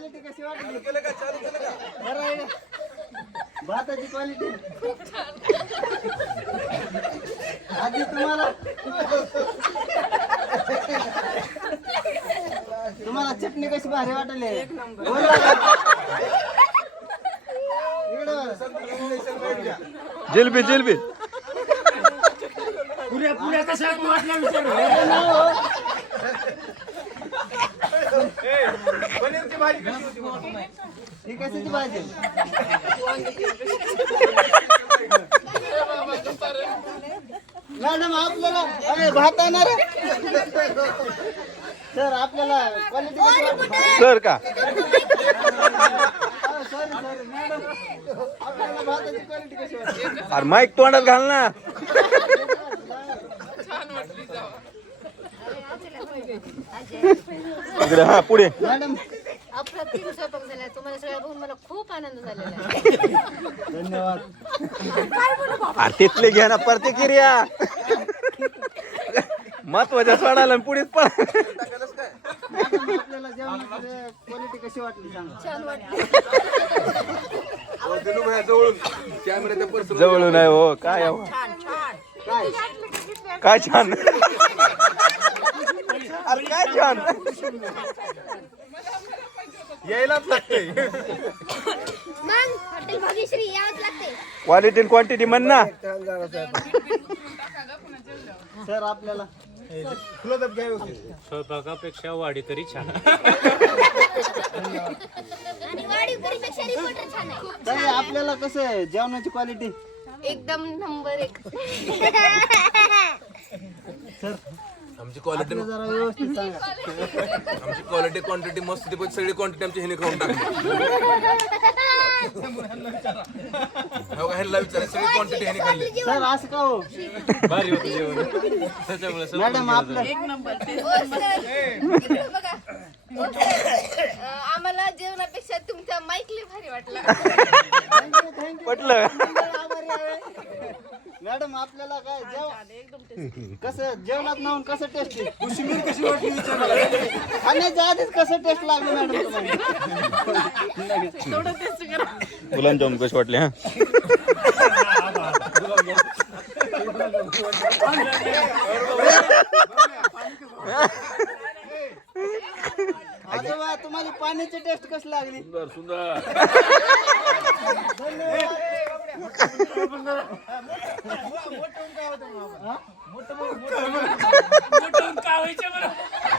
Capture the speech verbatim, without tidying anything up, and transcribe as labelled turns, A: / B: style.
A: Quality कशी वाटली? बरं आहे का? भाताची क्वालिटी आधी तुम्हाला तुम्हाला चटणी कशी भारी वाटली?
B: जिलबी जिलबी
C: पुऱ्या पुऱ्या कशा वाटल्या विचार
A: ही कशाची भाजी? मॅडम आपल्याला अरे भात येणार सर आपल्याला क्वालिटी कशी वाटली?
B: सर का
A: सॉरी सॉरी मॅडम आपल्याला भाताची क्वालिटी कशी वाटली?
B: अरे माईक तोंडात घाल ना. इकडे हा पुढे.
A: मॅडम
D: अप्रतिम स्वयंपाक झाला. तुम्हाला सगळ्या बघून मला खूप आनंद झालेला आहे.
A: धन्यवाद.
B: अरे तिथले घ्या ना प्रतिक्रिया. महत्वाच्या सोडायला पुढेच पण.
A: आपल्याला जेवणाची क्वालिटी कशी वाटली सांगा?
D: छान वाटलं.
B: जवळून आहे हो काय आहे हो?
A: काय
B: काय छान. अरे काय छान. यायलाच लागते.
D: मग हॉटेल भाग्यश्री यावंच लागते.
B: क्वालिटी क्वांटिटी म्हण ना.
A: सर आपल्याला
C: स्वयंपाकापेक्षा वाढी तरी छान.
D: आणि वाढीवकरीपेक्षा रिपोर्टर छान आहे.
A: काय आपल्याला कसं आहे जेवणाची क्वालिटी?
D: एकदम नंबर एक.
A: सर
E: आमची क्वालिटी
A: आपलं जरा व्यवस्थित सांगा.
E: आमची क्वालिटी क्वांटिटी मस्त होती पण सगळी क्वांटिटी आमची ह्याने खाऊन टाकली. हो का, ह्याला विचारा सगळी क्वांटिटी ह्याने खाल्ली.
A: सर असं का हो?
C: भारी होतं जेवण त्याच्यामुळे
A: मॅडम आपलं
D: हो सर, इकडे बघा. हो सर, अं, आम्हाला जेवणापेक्षा तुमचा माईक लय भारी वाटला.
A: थँक्यू थँक्यू
B: पटलं.
A: आभारी आहे. मॅडम आपल्याला काय जेव कसं जेवणात नाहून कसं टेस्टी कशी वाटली खाण्याच्या आधीच कसं टेस्ट लागलं मॅडम तुम्हाला?
B: गुलाबजामुन कशी वाटले हा?
A: आजोबा तुम्हाला पाण्याची टेस्ट कशी लागली?
C: मोठं